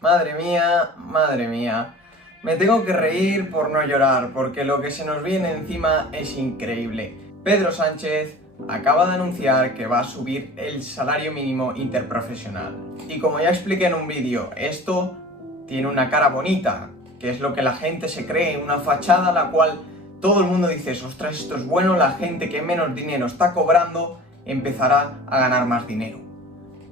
Madre mía, me tengo que reír por no llorar, porque lo que se nos viene encima es increíble. Pedro Sánchez acaba de anunciar que va a subir el salario mínimo interprofesional. Y como ya expliqué en un vídeo, esto tiene una cara bonita, que es lo que la gente se cree, una fachada a la cual todo el mundo dice, ostras, esto es bueno, la gente que menos dinero está cobrando empezará a ganar más dinero.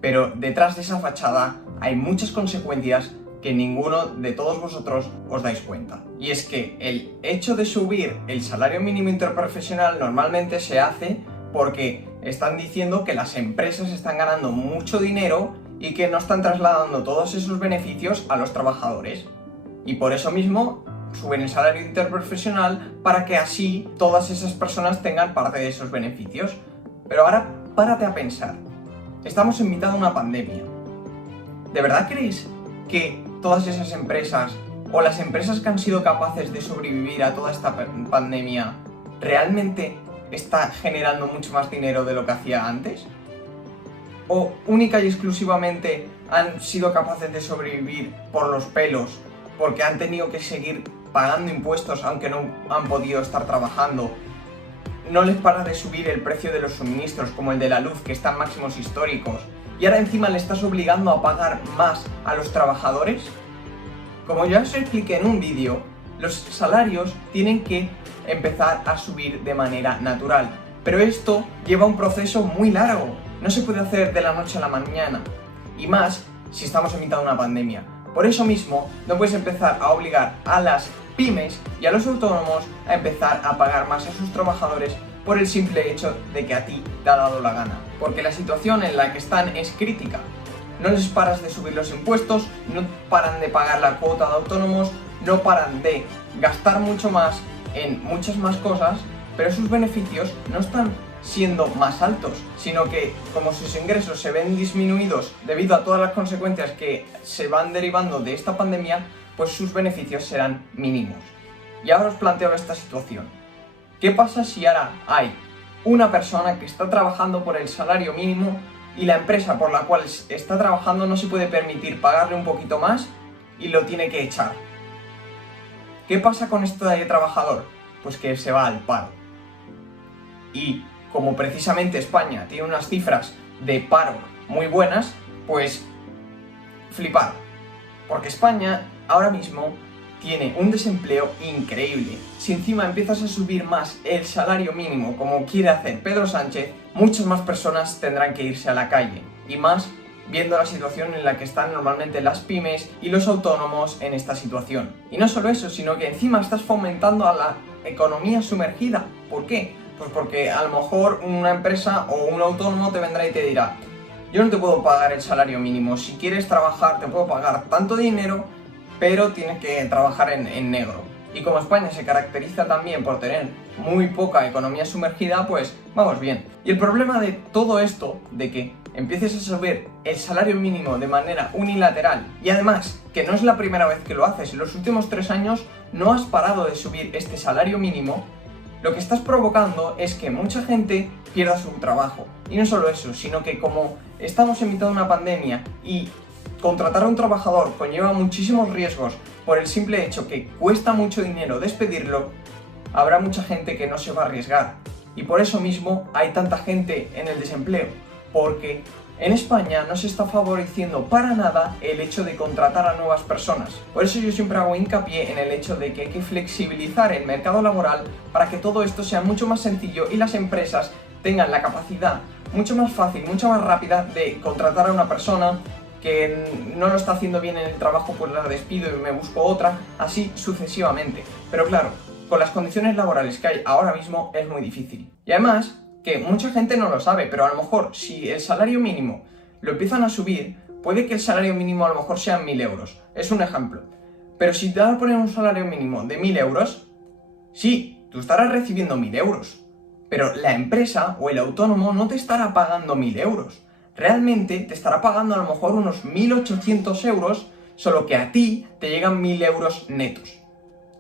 Pero detrás de esa fachada hay muchas consecuencias que ninguno de todos vosotros os dais cuenta. Y es que el hecho de subir el salario mínimo interprofesional normalmente se hace porque están diciendo que las empresas están ganando mucho dinero y que no están trasladando todos esos beneficios a los trabajadores. Y por eso mismo suben el salario interprofesional para que así todas esas personas tengan parte de esos beneficios. Pero ahora párate a pensar. Estamos en mitad de una pandemia. ¿De verdad creéis que todas esas empresas o las empresas que han sido capaces de sobrevivir a toda esta pandemia realmente está generando mucho más dinero de lo que hacía antes? ¿O única y exclusivamente han sido capaces de sobrevivir por los pelos porque han tenido que seguir pagando impuestos aunque no han podido estar trabajando? No les para de subir el precio de los suministros, como el de la luz, que está en máximos históricos, y ahora encima le estás obligando a pagar más a los trabajadores. Como ya os expliqué en un vídeo, los salarios tienen que empezar a subir de manera natural, pero esto lleva un proceso muy largo, no se puede hacer de la noche a la mañana, y más si estamos en mitad de una pandemia. Por eso mismo, no puedes empezar a obligar a las pymes y a los autónomos a empezar a pagar más a sus trabajadores por el simple hecho de que a ti te ha dado la gana. Porque la situación en la que están es crítica. No les paras de subir los impuestos, no paran de pagar la cuota de autónomos, no paran de gastar mucho más en muchas más cosas, pero sus beneficios no están siendo más altos, sino que como sus ingresos se ven disminuidos debido a todas las consecuencias que se van derivando de esta pandemia, pues sus beneficios serán mínimos. Y ahora os planteo esta situación. ¿Qué pasa si ahora hay una persona que está trabajando por el salario mínimo y la empresa por la cual está trabajando no se puede permitir pagarle un poquito más y lo tiene que echar? ¿Qué pasa con este trabajador? Pues que se va al paro. Y como precisamente España tiene unas cifras de paro muy buenas, pues flipar. Porque España ahora mismo tiene un desempleo increíble. Si encima empiezas a subir más el salario mínimo, como quiere hacer Pedro Sánchez, muchas más personas tendrán que irse a la calle. Y más viendo la situación en la que están normalmente las pymes y los autónomos en esta situación. Y no solo eso, sino que encima estás fomentando a la economía sumergida. ¿Por qué? Pues porque a lo mejor una empresa o un autónomo te vendrá y te dirá: yo no te puedo pagar el salario mínimo, si quieres trabajar te puedo pagar tanto dinero, pero tienes que trabajar en negro. Y como España se caracteriza también por tener muy poca economía sumergida, pues vamos bien. Y el problema de todo esto, de que empieces a subir el salario mínimo de manera unilateral, y además que no es la primera vez que lo haces, en los últimos 3 años no has parado de subir este salario mínimo, lo que estás provocando es que mucha gente pierda su trabajo. Y no solo eso, sino que como estamos en mitad de una pandemia y contratar a un trabajador conlleva muchísimos riesgos por el simple hecho que cuesta mucho dinero despedirlo, habrá mucha gente que no se va a arriesgar. Y por eso mismo hay tanta gente en el desempleo, porque en España no se está favoreciendo para nada el hecho de contratar a nuevas personas. Por eso yo siempre hago hincapié en el hecho de que hay que flexibilizar el mercado laboral para que todo esto sea mucho más sencillo y las empresas tengan la capacidad mucho más fácil, mucho más rápida de contratar a una persona que no lo está haciendo bien en el trabajo, pues la despido y me busco otra, así sucesivamente. Pero claro, con las condiciones laborales que hay ahora mismo es muy difícil. Y además, que mucha gente no lo sabe, pero a lo mejor si el salario mínimo lo empiezan a subir, puede que el salario mínimo a lo mejor sean 1.000 euros. Es un ejemplo. Pero si te van a poner un salario mínimo de 1.000 euros, sí, tú estarás recibiendo 1.000 euros. Pero la empresa o el autónomo no te estará pagando 1.000 euros. Realmente te estará pagando a lo mejor unos 1.800 euros, solo que a ti te llegan 1.000 euros netos.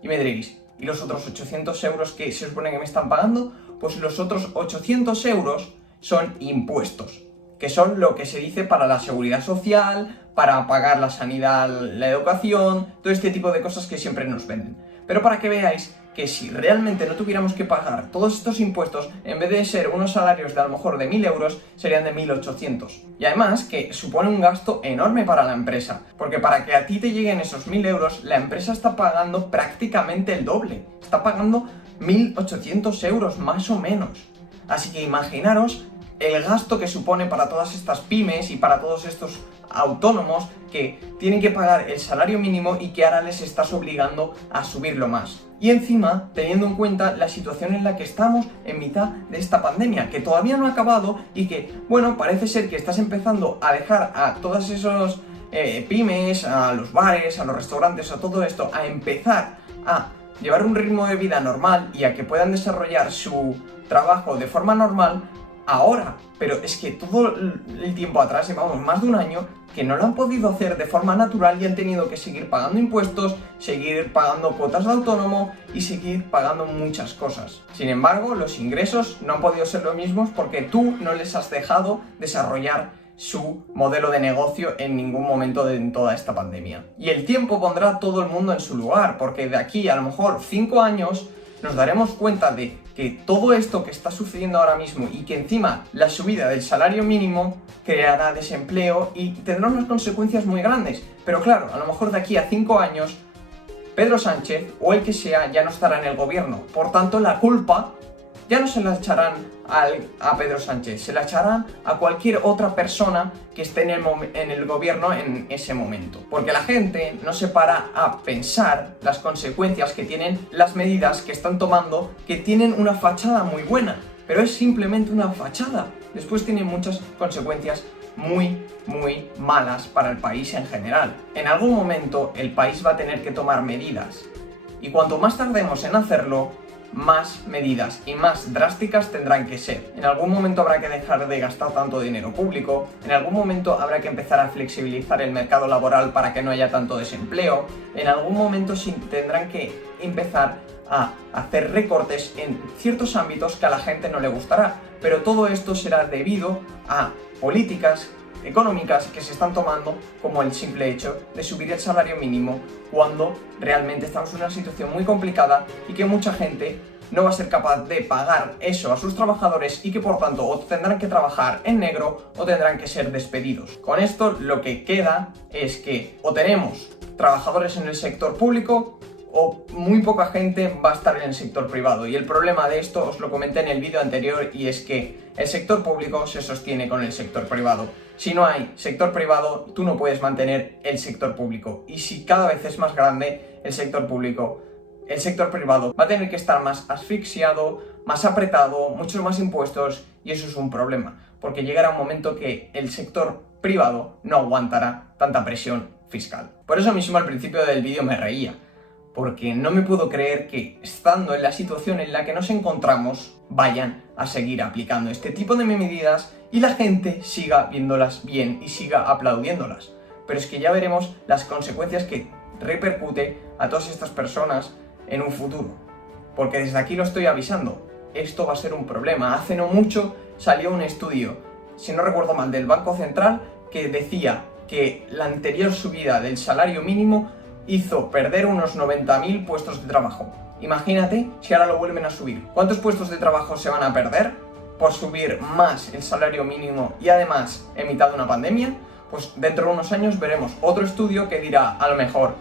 Y me diréis, ¿y los otros 800 euros que se supone que me están pagando? Pues los otros 800 euros son impuestos, que son lo que se dice para la seguridad social, para pagar la sanidad, la educación, todo este tipo de cosas que siempre nos venden. Pero para que veáis que si realmente no tuviéramos que pagar todos estos impuestos, en vez de ser unos salarios de a lo mejor de 1.000 euros, serían de 1.800. Y además que supone un gasto enorme para la empresa, porque para que a ti te lleguen esos 1.000 euros, la empresa está pagando prácticamente el doble. Está pagando 1.800 euros más o menos. Así que imaginaros el gasto que supone para todas estas pymes y para todos estos autónomos que tienen que pagar el salario mínimo y que ahora les estás obligando a subirlo más. Y encima, teniendo en cuenta la situación en la que estamos en mitad de esta pandemia, que todavía no ha acabado y que, bueno, parece ser que estás empezando a dejar a todos esos pymes, a los bares, a los restaurantes, a todo esto, a empezar a llevar un ritmo de vida normal y a que puedan desarrollar su trabajo de forma normal ahora. Pero es que todo el tiempo atrás, llevamos más de un año que no lo han podido hacer de forma natural y han tenido que seguir pagando impuestos, seguir pagando cuotas de autónomo y seguir pagando muchas cosas. Sin embargo, los ingresos no han podido ser los mismos porque tú no les has dejado desarrollar su modelo de negocio en ningún momento de toda esta pandemia. Y el tiempo pondrá a todo el mundo en su lugar, porque de aquí a lo mejor 5 años nos daremos cuenta de que todo esto que está sucediendo ahora mismo y que encima la subida del salario mínimo creará desempleo y tendrá unas consecuencias muy grandes. Pero claro, a lo mejor de aquí a 5 años Pedro Sánchez o el que sea ya no estará en el gobierno. Por tanto, la culpa ya no se la echarán a Pedro Sánchez, se la echarán a cualquier otra persona que esté en el gobierno en ese momento. Porque la gente no se para a pensar las consecuencias que tienen las medidas que están tomando, que tienen una fachada muy buena, pero es simplemente una fachada. Después tienen muchas consecuencias muy malas para el país en general. En algún momento el país va a tener que tomar medidas. Y cuanto más tardemos en hacerlo, más medidas y más drásticas tendrán que ser. En algún momento habrá que dejar de gastar tanto dinero público, en algún momento habrá que empezar a flexibilizar el mercado laboral para que no haya tanto desempleo, en algún momento sí tendrán que empezar a hacer recortes en ciertos ámbitos que a la gente no le gustará, pero todo esto será debido a políticas económicas que se están tomando, como el simple hecho de subir el salario mínimo cuando realmente estamos en una situación muy complicada y que mucha gente no va a ser capaz de pagar eso a sus trabajadores y que por tanto o tendrán que trabajar en negro o tendrán que ser despedidos. Con esto lo que queda es que o tenemos trabajadores en el sector público o muy poca gente va a estar en el sector privado. Y el problema de esto os lo comenté en el vídeo anterior y es que el sector público se sostiene con el sector privado. Si no hay sector privado, tú no puedes mantener el sector público. Y si cada vez es más grande el sector público, el sector privado va a tener que estar más asfixiado, más apretado, muchos más impuestos y eso es un problema. Porque llegará un momento que el sector privado no aguantará tanta presión fiscal. Por eso mismo al principio del vídeo me reía. Porque no me puedo creer que, estando en la situación en la que nos encontramos, vayan a seguir aplicando este tipo de medidas y la gente siga viéndolas bien y siga aplaudiéndolas. Pero es que ya veremos las consecuencias que repercute a todas estas personas en un futuro. Porque desde aquí lo estoy avisando, esto va a ser un problema. Hace no mucho salió un estudio, si no recuerdo mal, del Banco Central que decía que la anterior subida del salario mínimo hizo perder unos 90.000 puestos de trabajo. Imagínate si ahora lo vuelven a subir. ¿Cuántos puestos de trabajo se van a perder por subir más el salario mínimo y además en mitad de una pandemia? Pues dentro de unos años veremos otro estudio que dirá, a lo mejor,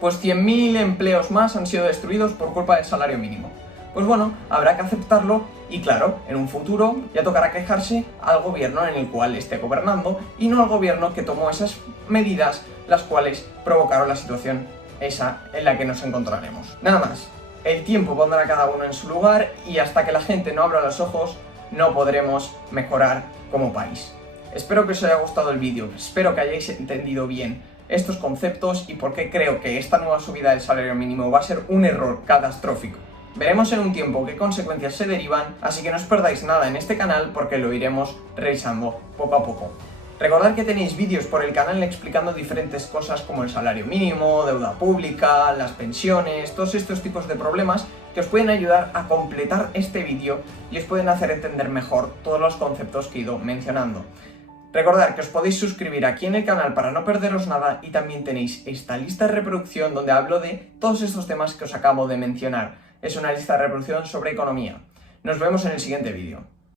pues 100.000 empleos más han sido destruidos por culpa del salario mínimo. Pues bueno, habrá que aceptarlo y claro, en un futuro ya tocará quejarse al gobierno en el cual esté gobernando y no al gobierno que tomó esas medidas las cuales provocaron la situación esa en la que nos encontraremos. Nada más, el tiempo pondrá a cada uno en su lugar y hasta que la gente no abra los ojos no podremos mejorar como país. Espero que os haya gustado el vídeo, espero que hayáis entendido bien estos conceptos y por qué creo que esta nueva subida del salario mínimo va a ser un error catastrófico. Veremos en un tiempo qué consecuencias se derivan, así que no os perdáis nada en este canal porque lo iremos revisando poco a poco. Recordad que tenéis vídeos por el canal explicando diferentes cosas como el salario mínimo, deuda pública, las pensiones, todos estos tipos de problemas que os pueden ayudar a completar este vídeo y os pueden hacer entender mejor todos los conceptos que he ido mencionando. Recordad que os podéis suscribir aquí en el canal para no perderos nada y también tenéis esta lista de reproducción donde hablo de todos estos temas que os acabo de mencionar. Es una lista de reproducción sobre economía. Nos vemos en el siguiente vídeo.